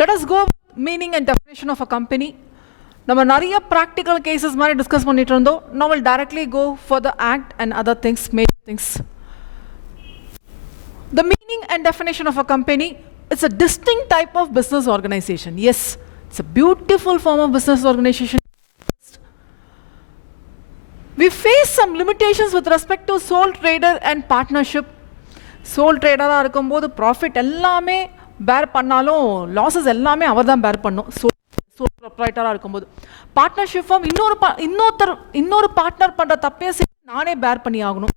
Let us go with meaning and definition of a company. நம்ம நிறைய practical cases மாதிரி discuss பண்ணிட்டு இருந்தோம். Now we'll directly go for the act and other things, major things. The meaning and definition of a company, it's a distinct type of business organization. Yes, it's a beautiful form of business organization. We face some limitations with respect to sole trader and partnership. Sole trader இருக்கும்போது profit எல்லாமே பேர் பண்ணாலும் losses எல்லாமே அவர் தான் பேர் பண்ணும். Soul ப்ரொப்ரைட்டராக இருக்கும்போது partnership form இன்னொரு பார்ட்னர் பண்ணுற தப்பே நானே பேர் பண்ணி ஆகணும்.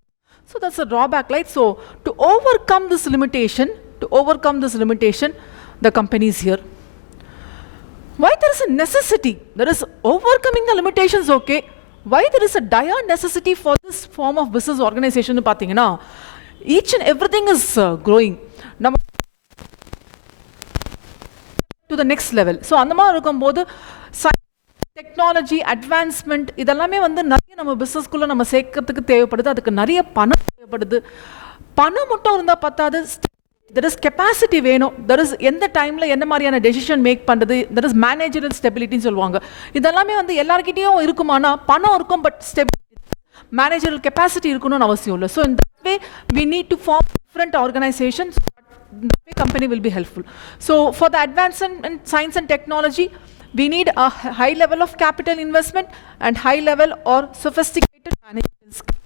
So that's a drawback, right? So to overcome this limitation, the company is here. Why there is a necessity? There is overcoming the limitations, okay. Why there is a dire necessity for this form of business organization? பார்த்தீங்கன்னா each and everything is growing. நம்ம to the next level. So அந்த மாதிரி இருக்கும்போது technology advancement இதெல்லாமே வந்து நிறைய நம்ம பிஸ்னஸ்குள்ளே நம்ம சேர்க்கறதுக்கு தேவைப்படுது. அதுக்கு நிறைய பணம் தேவைப்படுது. பணம் மட்டும் இருந்தால் பத்தாது, தெர் இஸ் கெப்பாசிட்டி வேணும். தெர் இஸ் எந்த டைமில் என்ன மாதிரியான டெசிஷன் மேக் பண்ணுறது, தெர் இஸ் மேனேஜரல் ஸ்டெபிலிட்டின்னு சொல்லுவாங்க. இதெல்லாமே வந்து எல்லாருக்கிட்டையும் இருக்குமானா பணம் இருக்கும், பட் மேனேஜரல் கெப்பாசிட்டி இருக்கணும்னு அவசியம் இல்லை. ஸோ இந்த way we need to form different organizations. That way company will be helpful. So for the advancement in science and technology, we need a high level of capital investment and high level or sophisticated management skills.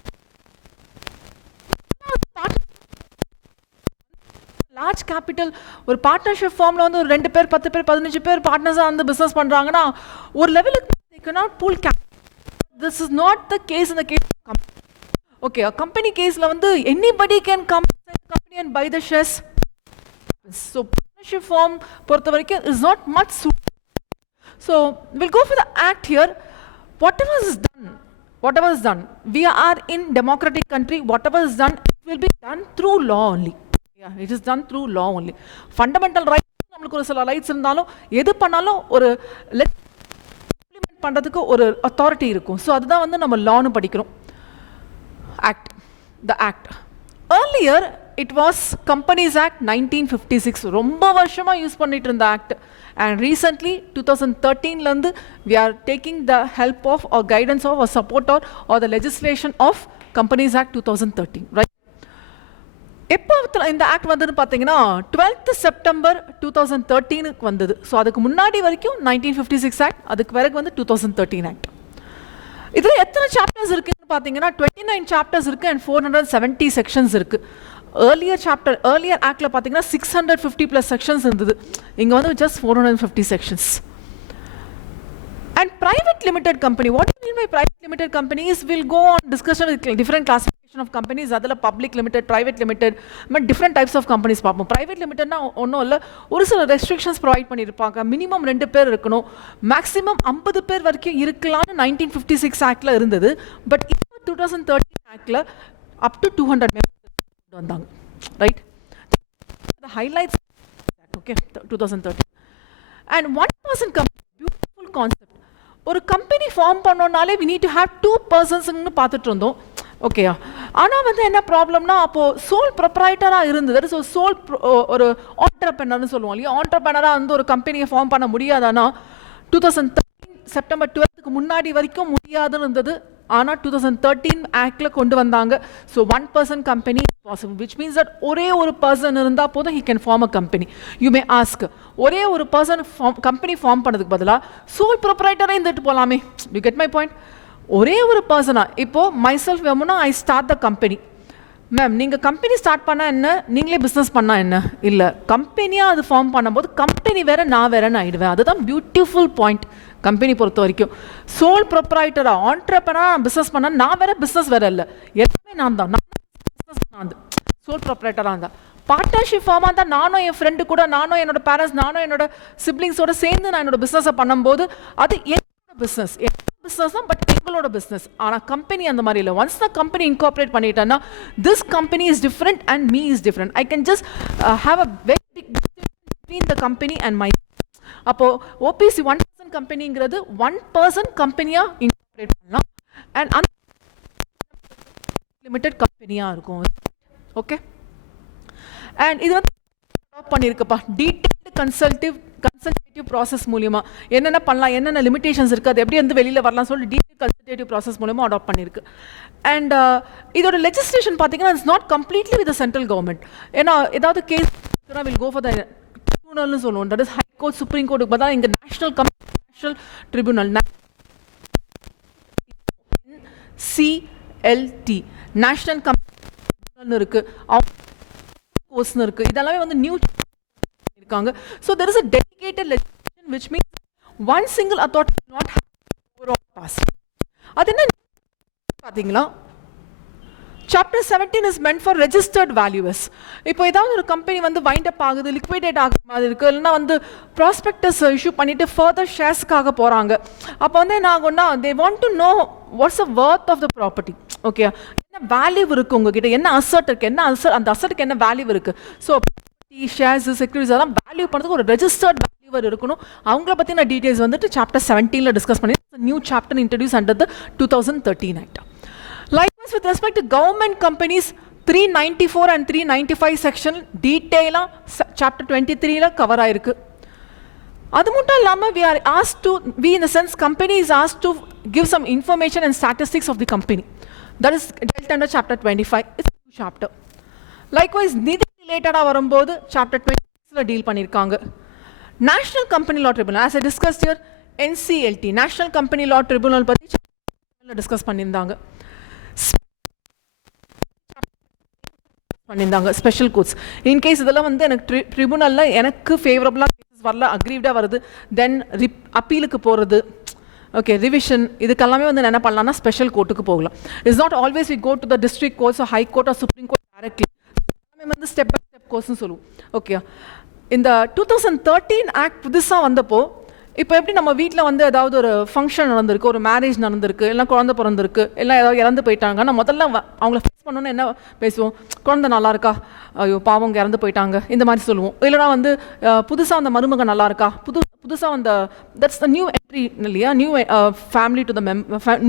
Large capital ஒரு partnership ஃபார்மில் வந்து ஒரு 2 பேர் 10 பேர் 15 பேர் பார்ட்னர்ஸாக வந்து business பண்ணுறாங்கன்னா ஒரு லெவலுக்கு they cannot pull capital. This is not the case in the case of company. Okay, a company கேஸில் வந்து anybody can come inside the company and buy the shares. So partnership form பொறுத்த வரைக்கும் is not much suitable. So we'll go for the act here. Whatever is done, we are in democratic country. Whatever is done, it will be done through law only. Yeah, it is done through law only. Fundamental rights நம்மளுக்கு ஒரு சில rights இருந்தாலும் எது பண்ணாலும் ஒரு implement பண்ணுறதுக்கு ஒரு authority இருக்கும். ஸோ அதுதான் வந்து நம்ம லான்னு படிக்கிறோம். The act. Earlier it was Companies Act 1956. ரொம்ப வருஷமா யூஸ் பண்ணிட்டு இருந்த ஆக்ட். And recently 2013ல இருந்து we are taking the help of or guidance of or support or the legislation of Companies Act 2013, right? எப்போ இந்த ஆக்ட் வந்ததுன்னு பார்த்தீங்கன்னா 12th September 2013க்கு வந்தது. ஸோ அதுக்கு முன்னாடி வரைக்கும் 1956 ஆக்ட், அதுக்கு பிறகு வந்து 2013 ஆக்ட். இதில் எத்தனை சாப்டர்ஸ் இருக்குன்னு பார்த்தீங்கன்னா 29 சாப்டர்ஸ் இருக்குது and 470 செக்ஷன்ஸ் இருக்குது. ஏர்லியர் ஆக்டில் பார்த்தீங்கன்னா 650+ செக்ஷன்ஸ் இருந்தது. இங்கே வந்து just 450 sections. And private limited company, what do you mean by private limited companies? We'll go on discussion with different classification of companies. அதில் public limited, private limited, different types of companies பார்ப்போம். Private limitedனா ஒன்றும் இல்லை, ஒரு சில restrictions provide பண்ணியிருப்பாங்க. Minimum 2 பேர் இருக்கணும், maximum 50 பேர் வரைக்கும் இருக்கலாம்னு 1956 ஆக்டில் இருந்தது. பட் இப்போ 2013 ஆக்டில் up to 200 members வந்தாங்க, right? The highlights, okay, 2013. And one person company, beautiful concept. ஒரு கம்பெனி ஃபார்ம் பண்ணோன்னாலே we need to have 2 personsன்னு பார்த்துட்டு இருந்தோம், ஓகேயா? ஆனால் வந்து என்ன ப்ராப்ளம்னா அப்போது சோல் ப்ரொப்ரைட்டராக இருந்தது. ஸோ ஒரு ஆண்டர்ப்ரனர்னு சொல்லுவோம் இல்லையா, ஆண்டர்ப்ரனராக வந்து ஒரு கம்பெனியை ஃபார்ம் பண்ண முடியாதானா 2013 செப்டம்பர் 12க்கு முன்னாடி வரைக்கும் முடியாதுன்னு இருந்தது. ஆனால் 2013 ஆக்டில் கொண்டு வந்தாங்க. So 1 person company is possible, which means that ஒரே ஒரு பர்சன் இருந்தால் போதும் he can form a company. You may ask, ஒரே ஒரு பர்சன் கம்பெனி ஃபார்ம் பண்ணதுக்கு பதிலாக சோல் ப்ரொப்ரைட்டரே இருந்துட்டு போகலாமே. You get my point? ஒரே ஒரு பர்சனா இப்போது மைசெல்ஃப் வேணும்னா I start the company. Ma'am நீங்கள் கம்பெனி ஸ்டார்ட் பண்ணால் என்ன, நீங்களே பிஸ்னஸ் பண்ணால் என்ன? இல்லை, கம்பெனியாக அது ஃபார்ம் பண்ணும்போது கம்பெனி வேறு நான் வேறேன்னு ஆகிடுவேன். அதுதான் பியூட்டிஃபுல் பாயிண்ட் கம்பெனி பொறுத்த வரைக்கும். சோல் ப்ரொப்ரைட்டராக ஆண்டர்ப்ரனராக பிஸ்னஸ் பண்ணால் நான் வேறு, பிஸ்னஸ் வேறு இல்லை, எல்லாமே நான் தான். நான் சோல் ப்ரொப்ரைட்டராக இருந்தால் பார்ட்னர்ஷிப் ஃபார்மாக இருந்தால் நானும் என் ஃப்ரெண்டு கூட, நானும் என்னோட பேரண்ட்ஸ், நானும் என்னோட சிப்ளிங்ஸோட சேர்ந்து நான் என்னோட பிஸ்னஸை பண்ணும்போது அது என்னோட பிஸ்னஸ் தான், பட் எங்களோட பிஸ்னஸ். ஆனால் கம்பெனி அந்த மாதிரி இல்லை. ஒன்ஸ் நான் கம்பெனி இன்கார்பரேட் பண்ணிட்டேன்னா this company is different and me is different. I can just have a very big difference between the company and my. அப்போது ஓபிசி 1 person கம்பெனிங்கிறது 1 person கம்பெனியாக இன்கார்பரேட் பண்ணலாம். அண்ட் அந்த லிமிடெட் கம்பெனியாக இருக்கும், ஓகே? அண்ட் இது வந்து பண்ணியிருக்குப்பா, டீடைல்டு கன்சல்டேட்டிவ் ப்ராசஸ் மூலியமா என்னென்ன பண்ணலாம், என்னென்ன லிமிடேஷன்ஸ் இருக்குது, அது எப்படி வந்து வெளியில் வரலாம் சொல்லி டீட்டெயில் கன்சல்டேட்டிவ் ப்ராசஸ் மூலமாக அடாப்ட் பண்ணியிருக்கு. அண்ட் இதோட லெஜிஸ்லேஷன் பார்த்தீங்கன்னா it's not completely with the central government. ஏன்னா ஏதாவது case will go for the ட்ரிபியூனல்னு சொல்லுவோம். That is high court, supreme கோர்ட்டுக்கு பார்த்தா இங்கே national tribunal CLT national company இருக்கு, கோர்ஸ்னு இருக்கு. இதெல்லாமே வந்து நியூ இருக்காங்க. So there is a dedicated legislation which means one single authority will not have overall pass. அது என்ன பாத்தீங்களா? Chapter 17 is meant for registered valuers. இப்போ ஏதாவது ஒரு கம்பெனி வந்து வைண்ட் அப் ஆகுது, லிக்விடேட் ஆகுற மாதிரி இருக்குது, இல்லைன்னா வந்து ப்ராஸ்பெக்டஸ் இஷ்யூ பண்ணிட்டு ஃபர்தர் ஷேர்ஸ்க்காக போகிறாங்க. அப்போ வந்து என்ன ஆகும்னா they want to know what's the worth of the property. Okay, என்ன வேல்யூ இருக்குது உங்ககிட்ட, என்ன அசட் இருக்குது, என்ன அந்த அசட்டுக்கு என்ன வேல்யூ இருக்குது. ஸோ ஷேர்ஸ், செக்யூரிட்டிஸ் அதெல்லாம் வேல்யூ பண்ணுறதுக்கு ஒரு ரெஜிஸ்டர்ட் வேல்யூவர் இருக்கணும். அவங்கள பற்றின டீட்டெயில்ஸ் வந்துட்டு சாப்டர் 17 டிஸ்கஸ் பண்ணி new chapter introduce under the 2013 act. Likewise, with respect to government companies, 394 and 395 section detail chapter 23 cover ஆயிருக்கு. அது மட்டும் இல்லாமல் we in the sense company is asked to give some information and statistics of the company. That is dealt under chapter 25. It's a new chapter. Likewise, நிதி ரிலேட்டடாக வரும்போது chapter 26 deal பண்ணியிருக்காங்க. National Company Law Tribunal, as I discussed here, NCLT, National Company Law Tribunal பற்றி discuss பண்ணியிருந்தாங்க. Special courts in case இதெல்லாம் வந்து எனக்கு ட்ரிபுனலில் எனக்கு ஃபேவரபுளாக கேசஸ் வரல, அக்ரீவ்டாக வருது, தென் அப்பீலுக்கு போகிறது, ஓகே ரிவிஷன், இதுக்கெல்லாமே வந்து என்ன பண்ணலாம்னா ஸ்பெஷல் கோர்ட்டுக்கு போகலாம். It's not always we go to the district courts, high court or supreme court directly. எல்லாமே வந்து ஸ்டெப் பை ஸ்டெப் கோர்ஸ்னு சொல்லுவோம். ஓகே, இந்த 2013 ஆக்ட் புதுசாக வந்தப்போ இப்போ எப்படி நம்ம வீட்டில் வந்து ஏதாவது ஒரு ஃபங்க்ஷன் நடந்திருக்கு, ஒரு மேரேஜ் நடந்திருக்கு, இல்லை குழந்தை பிறந்திருக்கு, எல்லாம் ஏதாவது இறந்து போயிட்டாங்கன்னா முதல்ல அவங்கள ஃபேஸ் பண்ணணுன்னு என்ன பேசுவோம், குழந்தை நல்லா இருக்கா, ஐயோ பாவம் இறந்து போயிட்டாங்க, இந்த மாதிரி சொல்லுவோம். இல்லைனா வந்து புதுசாக அந்த மருமக நல்லா இருக்கா, புதுசாக அந்த தட்ஸ் த நியூ என்ட்ரி இல்லையா, new family to the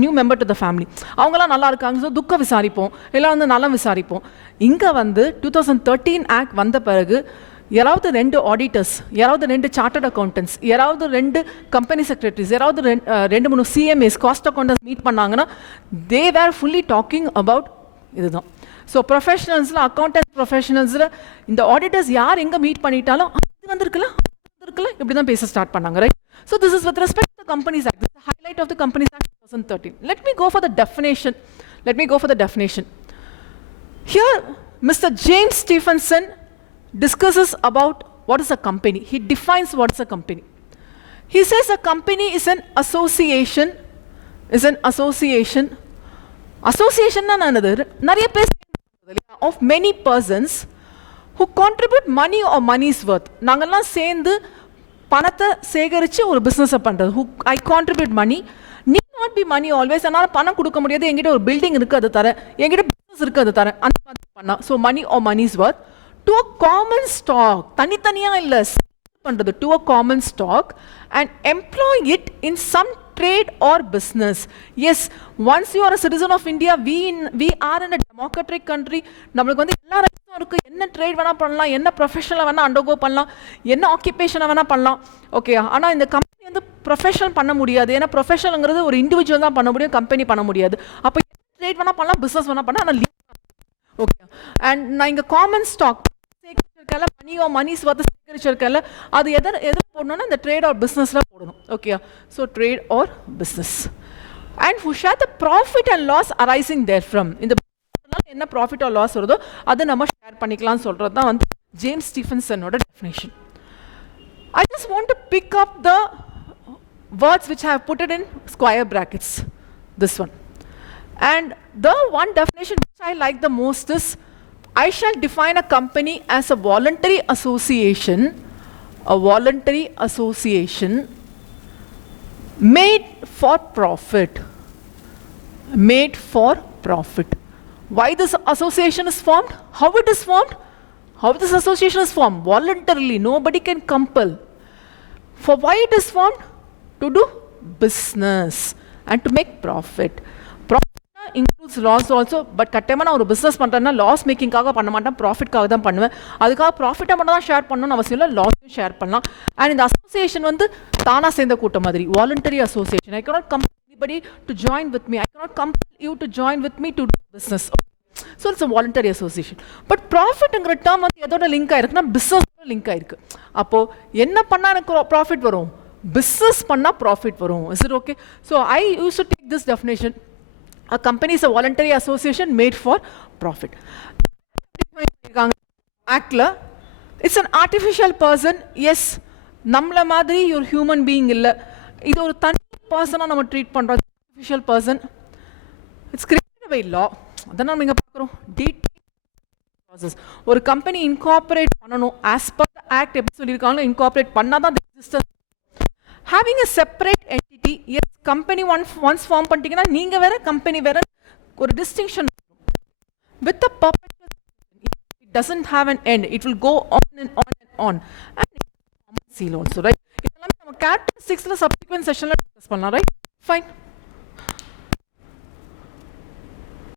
new member to the family, அவங்களாம் நல்லா இருக்காங்க, ஸோ துக்கம் விசாரிப்போம், இல்லை வந்து நலம் விசாரிப்போம். இங்கே வந்து 2013 ஆக்ட் வந்த பிறகு யாராவது 2 ஆடிட்டர்ஸ், யாராவது 2 சார்ட்டர்ட் அக்கௌண்டன்ட்ஸ், யாராவது 2 கம்பெனி செக்ரட்டரிஸ், யாராவது 2-3 CMAs, காஸ்ட் அக்கௌண்டன்ட்ஸ் மீட் பண்ணாங்கன்னா தே வேர் ஃபுல்லி டாக்கிங் அபவுட் இதுதான். ஸோ ப்ரொஃபஷனல்ஸில், அக்கௌண்டன்ட் ப்ரொஃபஷனல்ஸில் இந்த ஆடிட்டர்ஸ் யார் எங்கே மீட் பண்ணிட்டாலும் இது வந்திருக்குல்ல இப்படி தான் பேச ஸ்டார்ட் பண்ணாங்க, right? So this is with respect to companies act, highlight of the companies act 2013. Let me go for the definition. Here Mr. James Stephenson discusses about what is a company. He defines what is a company. He says a company is an association. Association na another nariya பேர் of many persons who contribute money or money's worth. நாங்கெல்லாம் சேர்ந்து பணத்தை சேகரித்து ஒரு பிஸ்னஸை பண்ணுறது. who I contribute money, need not be money always. என்னால் பணம் கொடுக்க முடியாது, என்கிட்ட ஒரு பில்டிங் இருக்குது அது தரேன், என்கிட்ட பிஸ்னஸ் இருக்குது அது தரேன், அந்த மாதிரி பண்ணா. So money or money's worth to a common stock, தனித்தனியா இல்ல பண்றது, to a common stock and employ it in some trade or business. Yes, once you are a citizen of India, we are in a democratic country. நமக்கு வந்து எல்லா ரைட்ஸும் இருக்கு, என்ன trade வேணா பண்ணலாம், என்ன ப்ரொஃபஷனல் வேணா அண்டர்கோ பண்ணலாம், என்ன ஆக்கியபேஷனை வேணா பண்ணலாம். ஓகே, ஆனால் இந்த கம்பெனி வந்து ப்ரொஃபஷனல் பண்ண முடியாது. ஏன்னா ப்ரொஃபஷனல்ங்கிறது ஒரு இண்டிவிஜுவல் தான் பண்ண முடியும், கம்பெனி பண்ண முடியாது. அப்போ ட்ரேட் வேணா பண்ணலாம், பிஸ்னஸ் வேணா பண்ணலாம், ஆனால் ஓகே. அண்ட் நான் இங்கே காமன் ஸ்டாக் சேகரிச்சிருக்கல, மணியோ மணிஸ் வந்து சேகரிச்சிருக்கல, அது எதில் போடணும்னா இந்த ட்ரேட் ஆர் பிஸ்னஸில் போடணும். Okay, so trade R business. And who share the profit and loss arising therefrom. இந்த என்ன ப்ராஃபிட் ஆர் லாஸ் வருதோ அதை நம்ம ஷேர் பண்ணிக்கலாம்னு சொல்கிறது தான் வந்து ஜேம்ஸ் ஸ்டீஃபன்சனோட definition. I just want to pick up the words which I have put it in square brackets, this one. And the one definition which I like the most is, I shall define a company as a voluntary association made for profit. Why this association is formed? How it is formed? How this association is formed? Voluntarily, nobody can compel. For why it is formed? To do business and to make profit. Includes loss also. But கட்டாயமாக நான் ஒரு business பண்ணுறேன்னா loss மேக்கிங்காக பண்ண மாட்டேன், ப்ராஃபிட்காக தான் பண்ணுவேன். அதுக்காக ப்ராஃபிட்டை மட்டும் தான் ஷேர் பண்ணணும்னு அவசியம் இல்லை, லாஸையும் ஷேர் பண்ணலாம். அண்ட் இந்த அசோசியேஷன் வந்து தானாக சேர்ந்த கூட்டம் மாதிரி, voluntary association. I cannot compel anybody to join with me. I cannot compel you to join with me to do business. So it's a voluntary association. But profitங்கிற டேர்ம் வந்து எதோட லிங்க் ஆயிருக்குன்னா பிஸ்னஸோட லிங்க் ஆயிருக்கு. அப்போ என்ன பண்ணா எனக்கு ப்ராஃபிட் வரும்? பிஸ்னஸ் பண்ணா ப்ராஃபிட் வரும். Is it okay? So I used to take this definition. A company is a voluntary association made for profit. ஆக்ட்ல it's an artificial person. Yes, நம்மள மாதிரி ஒரு ஹியூமன் பீயிங் இல்லை, இது ஒரு தனி பர்சனாக நம்ம ட்ரீட் பண்ணுறோம். artificial person. It's created by law. அதான் நம்ம இங்கே பார்க்குறோம். ப்ராசஸ். ஒரு கம்பெனி இன்கார்பரேட் பண்ணணும் ஆஸ் பர் த ஆக்ட் எப்படி சொல்லியிருக்காங்களோ இன்கார்பரேட் பண்ணால் தான் existence. Having a separate entity. Yes, company once form பண்ணிட்டீங்கன்னா நீங்கள் வேற கம்பெனி வேற, ஒரு distinction with a purpose. It doesn't have an end, it will go on and on and on. And seal also, right? இதெல்லாம் நம்ம கேரக்டரிஸ்டிக்ஸில் subsequent செஷனில் discuss பண்ணலாம், ரைட்? ஃபைன்.